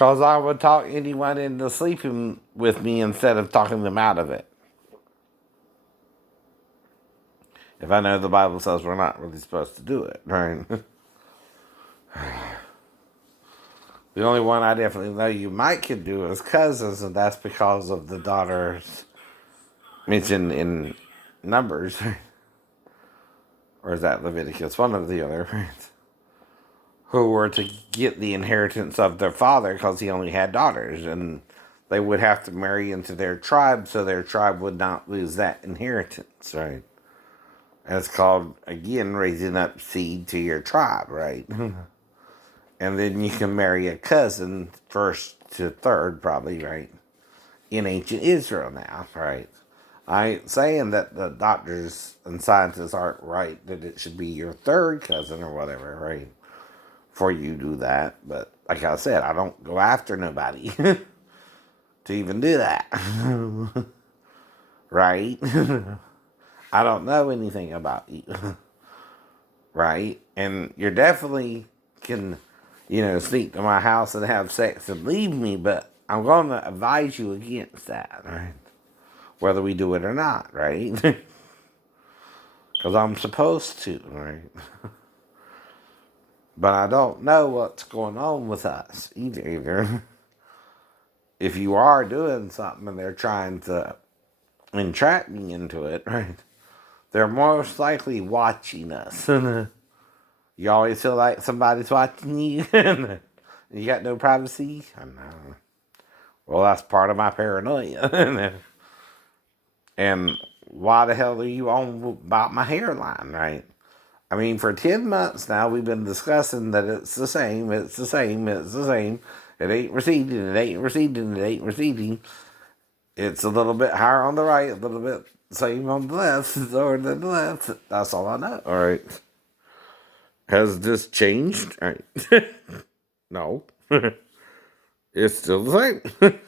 Because I would talk anyone into sleeping with me instead of talking them out of it. If I know the Bible says we're not really supposed to do it, right? The only one I definitely know you might could do is cousins, and that's because of the daughters mentioned in Numbers. Or is that Leviticus? One of the other. Who were to get the inheritance of their father because he only had daughters, and they would have to marry into their tribe so their tribe would not lose that inheritance, right? And it's called, again, raising up seed to your tribe, right? And then you can marry a cousin, first to third, probably, right? In ancient Israel now, right? I ain't saying that the doctors and scientists aren't right, that it should be your third cousin or whatever, right? For you do that, but like I said, I don't go after nobody to even do that. Right? I don't know anything about you. Right? And you're definitely can, sneak to my house and have sex and leave me, but I'm going to advise you against that, right? Whether we do it or not, right? Because I'm supposed to, right? But I don't know what's going on with us either. If you are doing something and they're trying to entrap me into it, right? They're most likely watching us. You always feel like somebody's watching you. You got no privacy. I know. Well, that's part of my paranoia. And why the hell are you on about my hairline, right? I mean, for 10 months now, we've been discussing that it's the same, it's the same, it's the same. It ain't receding, it ain't receding, it ain't receding. It's a little bit higher on the right, a little bit same on the left, lower than the left. That's all I know. All right. Has this changed? All right. No. It's still the same.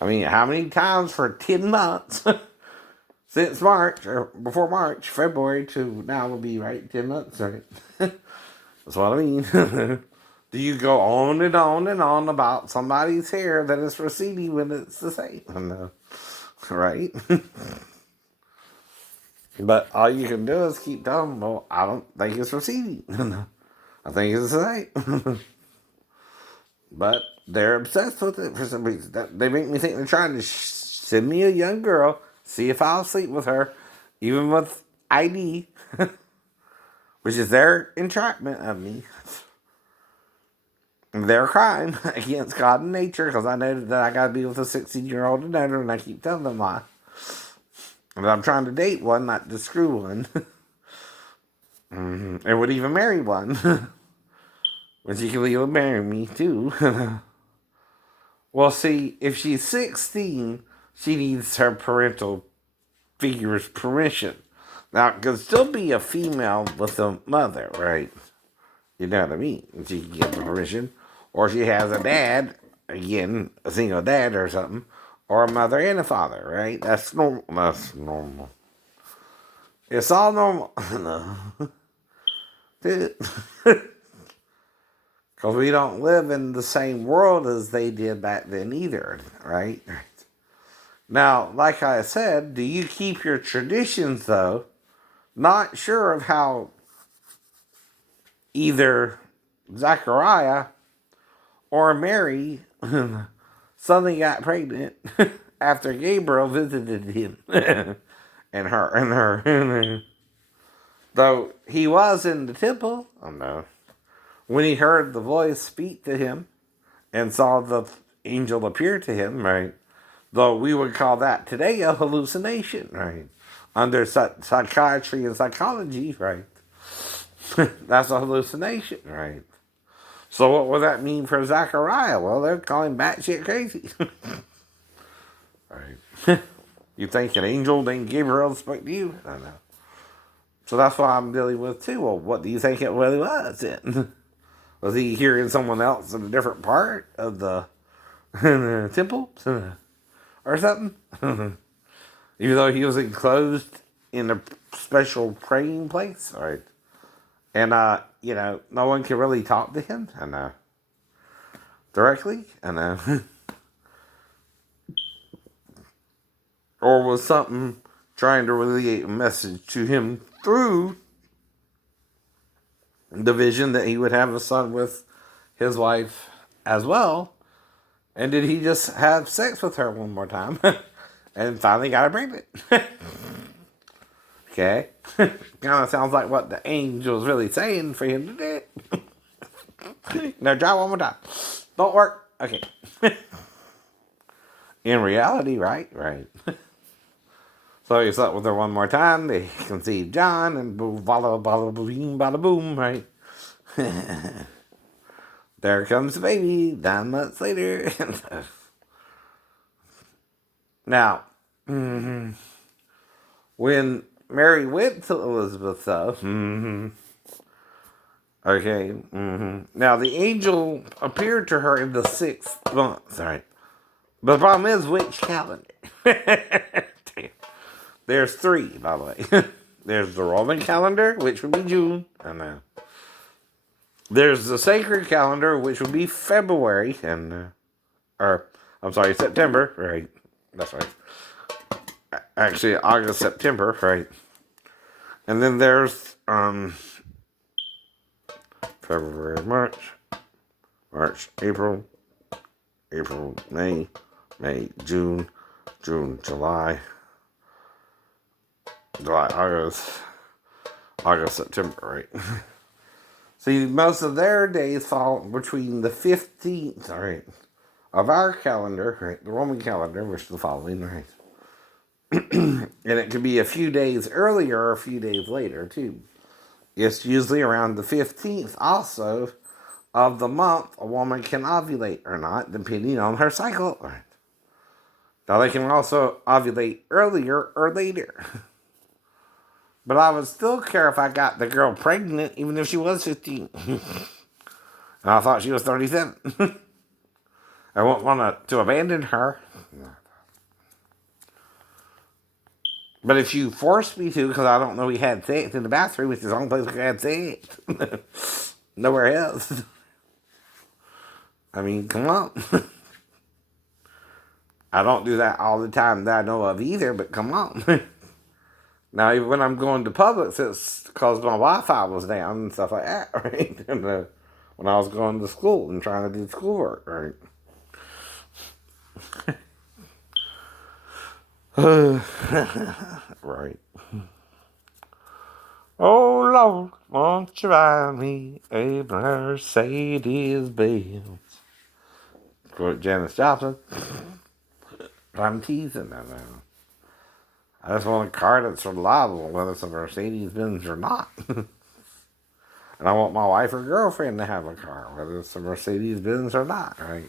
I mean, how many times for 10 months? Since March, or before March, February to now will be, right, 10 months, right? That's what I mean. Do you go on and on and on about somebody's hair that is receding when it's the same? No. Right? But all you can do is keep telling them, well, I don't think it's receding. I think it's the same. But they're obsessed with it for some reason. They make me think they're trying to send me a young girl, see if I'll sleep with her, even with ID, which is their entrapment of me. They're crying against God and nature because I know that I got to be with a 16-year-old and older, and I keep telling them why. But I'm trying to date one, not to screw one. And would even marry one. But she can even marry me, too. Well, see, if she's 16, she needs her parental figure's permission. Now, it could still be a female with a mother, right? You know what I mean? She can get the permission. Or she has a dad, again, a single dad or something. Or a mother and a father, right? That's normal. That's normal. It's all normal. No. Because we don't live in the same world as they did back then either, right? Now, like I said, do you keep your traditions, though? Not sure of how either Zachariah or Mary suddenly got pregnant after Gabriel visited him and her. Though he was in the temple, oh no, when he heard the voice speak to him and saw the angel appear to him, right? Though we would call that today a hallucination, right? Under psychiatry and psychology, right? That's a hallucination, right? So what would that mean for Zachariah? Well, they're calling batshit crazy. Right. You think an angel named Gabriel spoke to you? I don't know. So that's what I'm dealing with too. Well, what do you think it really was then? Was he hearing someone else in a different part of the temple? Or something? Even though he was enclosed in a special praying place? Right. And, no one can really talk to him? I know. directly, and or was something trying to relay a message to him through the vision that he would have a son with his wife as well? And did he just have sex with her one more time and finally got her pregnant? Okay. Kind of sounds like what the angel was really saying for him to do. Now try one more time. Don't work. Okay. In reality, right? Right. So he slept with her one more time. They conceived John, and boom, bada, bada, boom, bada, boom, right? There comes the baby 9 months later. Now, when Mary went to Elizabeth's house, okay, now the angel appeared to her in the 6th month, right? But the problem is, which calendar? There's 3, by the way. There's the Roman calendar, which would be June, and there's the sacred calendar, which would be February, and or I'm sorry, September, right? That's right. Actually, August, September, right? And then there's February, March, April, May, June, July, August, September, right? See, most of their days fall between the 15th, right, of our calendar, right, the Roman calendar, which is the following, right? And it could be a few days earlier or a few days later, too. It's usually around the 15th also of the month a woman can ovulate or not, depending on her cycle. Now, they can also ovulate earlier or later. But I would still care if I got the girl pregnant, even if she was 15. And I thought she was 37. I won't want to abandon her. But if you force me to, because I don't know we had sex in the bathroom, which is the only place we had sex. Nowhere else. I mean, come on. I don't do that all the time that I know of either, but come on. Now, even when I'm going to Publix, it's because my Wi-Fi was down and stuff like that, right? And when I was going to school and trying to do schoolwork, right? Right. Oh, Lord, won't you buy me a Mercedes Benz? Quote Janis Joplin. I'm teasing that now. I just want a car that's reliable, whether it's a Mercedes Benz or not. And I want my wife or girlfriend to have a car, whether it's a Mercedes Benz or not, right?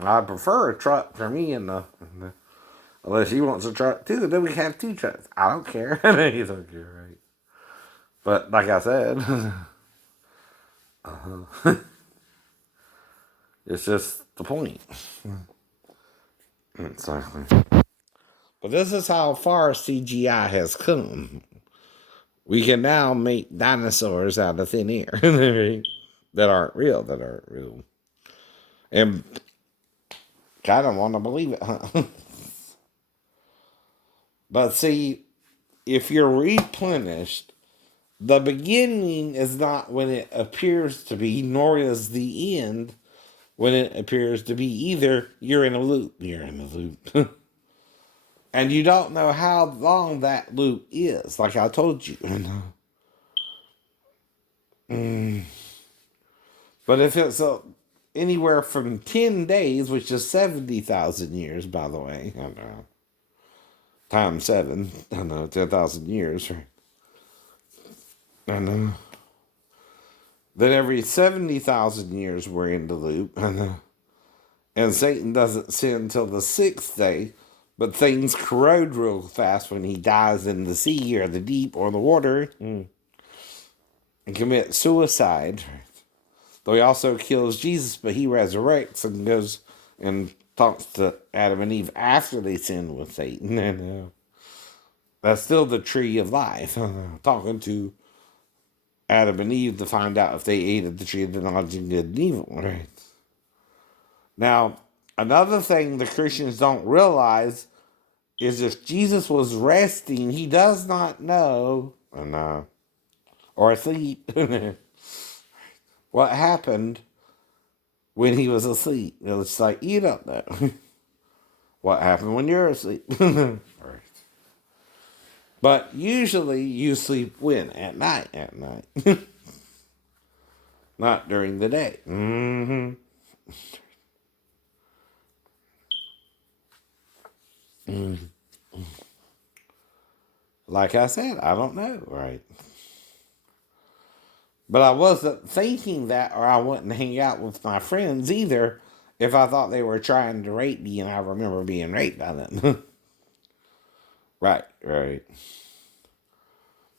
I prefer a truck for me, unless she wants a truck too, then we can have 2 trucks. I don't care. He don't care, right? But like I said, it's just the point. Exactly. But this is how far CGI has come. We can now make dinosaurs out of thin air that aren't real. And kind of want to believe it, huh? But see, if you're replenished, the beginning is not when it appears to be, nor is the end when it appears to be either. You're in a loop. And you don't know how long that loop is, like I told you. But if it's anywhere from 10 days, which is 70,000 years, by the way, I don't know, times 7, I don't know, 10,000 years, right? I know. Then every 70,000 years we're in the loop, I know. And Satan doesn't sin until the 6th day, but things corrode real fast when he dies in the sea or the deep or the water and commits suicide. Though he also kills Jesus, but he resurrects and goes and talks to Adam and Eve after they sin with Satan. And that's still the tree of life. Talking to Adam and Eve to find out if they ate of the tree of the knowledge of good and evil. Right. Now, another thing the Christians don't realize is if Jesus was resting, he does not know, or asleep, what happened when he was asleep. It's like, you don't know what happened when you're asleep. Right. But usually you sleep when? At night. At night. Not during the day. Mm-hmm. Like I said, I don't know, right? But I wasn't thinking that, or I wouldn't hang out with my friends either if I thought they were trying to rape me and I remember being raped by them. Right, right.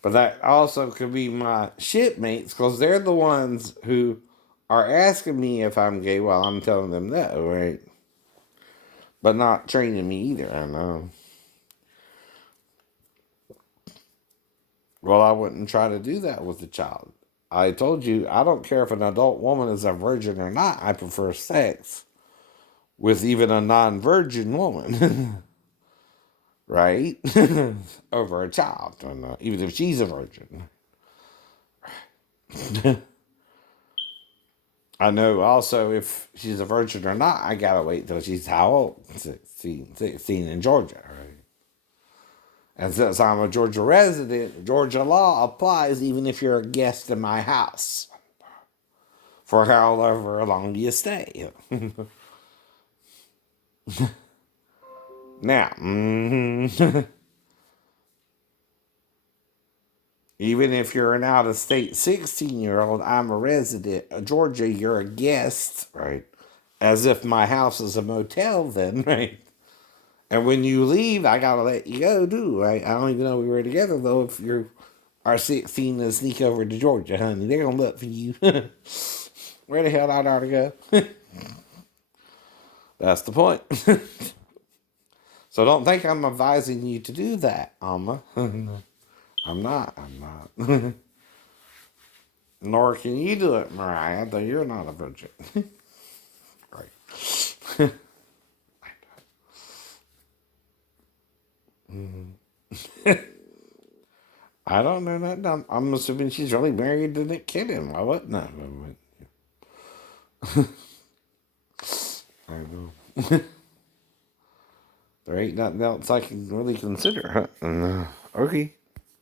But that also could be my shipmates because they're the ones who are asking me if I'm gay while I'm telling them no, right? But not training me either, I know. Well, I wouldn't try to do that with a child. I told you, I don't care if an adult woman is a virgin or not. I prefer sex with even a non virgin woman, right? Over a child, even if she's a virgin. I know also if she's a virgin or not, I gotta wait till she's how old? 16 in Georgia, right? And since I'm a Georgia resident, Georgia law applies even if you're a guest in my house for however long you stay. Now, even if you're an out of state 16-year-old, I'm a resident of Georgia, you're a guest, right? As if my house is a motel, then, right? And when you leave, I gotta let you go too, right? I don't even know we were together though. If you are 16 and sneak over to Georgia, honey, they're gonna look for you. Where the hell I ought to go? That's the point. So don't think I'm advising you to do that, Alma. I'm not. I'm not. Nor can you do it, Mariah, though you're not a virgin. Right. I don't know that. I'm assuming she's really married to Nick Cannon. Why wouldn't I? I know. There ain't nothing else I can really consider. Huh? Okay.